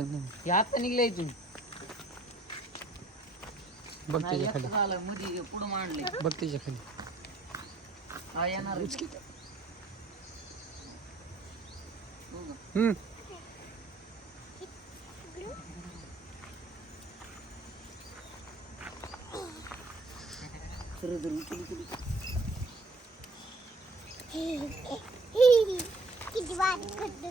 नाही हे आता निघलं इथून बघ नाही, त्याच्या खाली झालं मध्ये पुढं मांडले बघ त्याच्या खाली हा येणार उचकी. हो का? हम्म. किती वाट करतो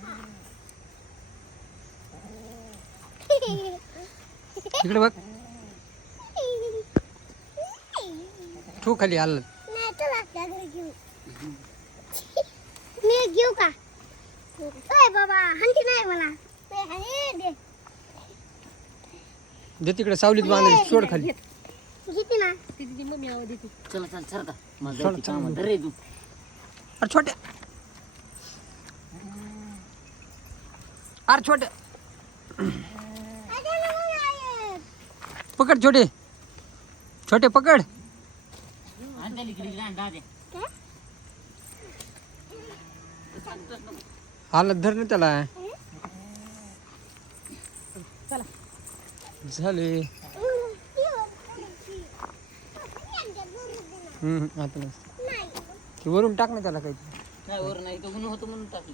इकडे बघ. ठू खाली आल. मी घेऊ का? बाबा हंती नाही मला. दे. तिकडे सावलीत बांधली सोड खाली. घेते ना. तिची मम्मी आवा देते चला चल सरका माझं रे तू. अरे छोटे. अरे छोटे. पकड छोटे। छोटे पकड? हालत धर ना त्याला झाले आता नाही. नाही वरून टाक ना त्याला नाही तो गुन्हा होतो म्हणून टाकलं.